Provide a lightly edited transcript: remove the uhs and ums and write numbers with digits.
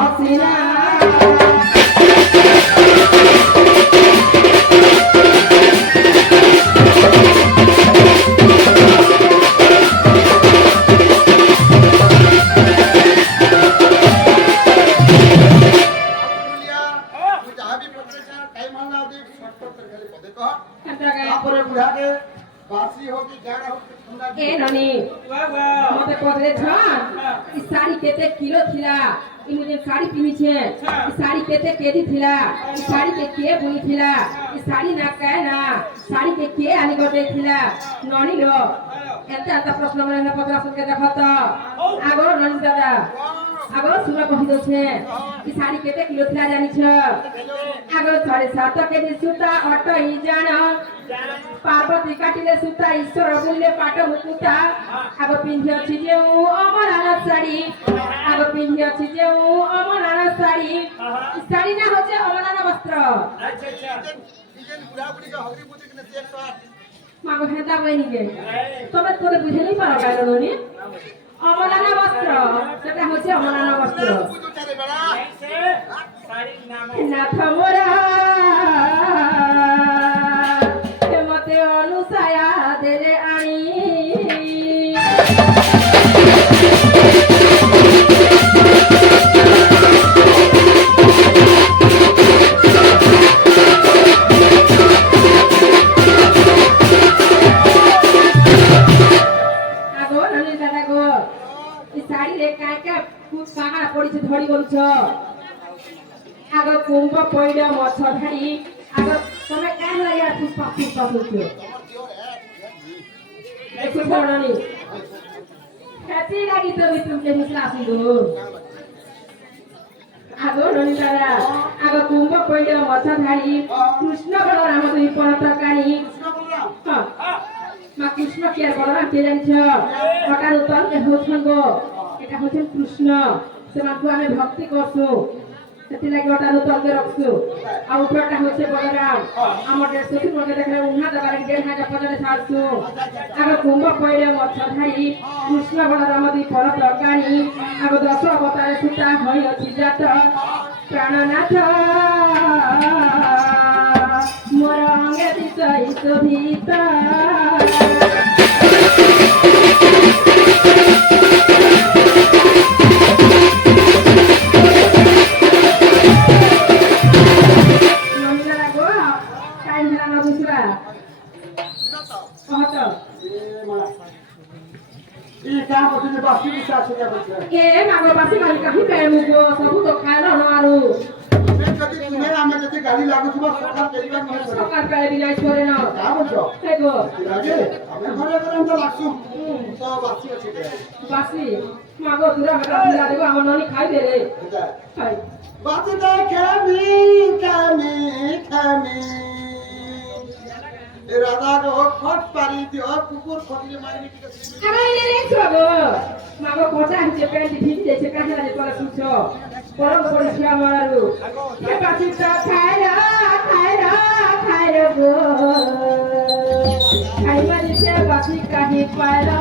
हसीना ए ननी मते पदरे छन ई साड़ी केते किलो थिला ई मुझे साड़ी पिनी छे ई साड़ी केते केदी थिला ई साड़ी के बुनी थिला ई साड़ी ना काहे ना साड़ी के आनी गदे थिला ननी लो एते आता प्रश्न मने पदरा सुन के देखत आगो ननी दादा आगो सुना कहि दो छे ई साड़ी केते किलो थिला जानी छ आगो 7.5 केजी सुता अटई जान पार्वती काटिले सुता ईश्वर बुले पाट मुकुटा आगो पिंधी अछि जे अमराना साड़ी आगो पिंधी अछि जे अमराना साड़ी साड़ी ना होचे अमराना वस्त्र अच्छा डिजाइन बुढ़ा बुढ़ी का हगरी बुटी के 108 मागो हेता बनी गे तबे तोरे बुझे नहीं पारो गायलोनी अमराना वस्त्र सेटा होचे अमराना वस्त्र साड़ी नाम नाथ मोरा मते अनुसाया देरे आनी आगो ननी दादा गो ई साड़ी रे काका कुछ काका पड़ी छ धड़ी बोलछ आगो कुंभ पइडा मछ धाड़ी आगो तमे काहे लाया पुष्पा पुष्पा देखो बड़नी कति लागि त तुमले मिसला आसिलो आगो ननी दादा आगो कुंभ पइडा मछ धाड़ी कृष्ण बलराम दुई परतकानी हां मा कृष्ण केयर बलराम के जानिछ हटार उतल के होछन गो एटा होछन कृष्ण सेमानकु आमे भक्ति करसु सेति लागि हटार उतल के रखसु आ उपरटा होछे बलराम हमर देश सखी मके देखले उन्हा दबारे गेल हाजा पदले छाड़सु आगो कुंभ पइडे मछ धाड़ी कृष्ण बलराम दुई परतकानी आगो 10 अवतार सुता होई अछि जात प्राणनाथ मोर अंगे दिसई शोभिता ए मागो बासी मारी कहि पे मुगो सब तो खाए न आरो मैं जदी तुम्हें आमे जदी गाड़ी लागु छबो सरकार केरिबा न सरकार पे बिलाई छोरे न का बोलछो हे गो लागे हमें घरे करन त लागसु तो बासी अछि बासी मागो दूरा बेटा दिला देबो हमर ननी खाइ दे रे खाइ बासी देखे मी खामी ए राधा को फट पारी दियो कुकुर खटिले मारी की अरे रे छोगो मागो कोटा हिचे पेंट भिजी जाय छे काहे लागे तोरा सुछो परम परिश्रम मारू के बासी त खाइ गो खाइ मारी से बासी काहे पाइला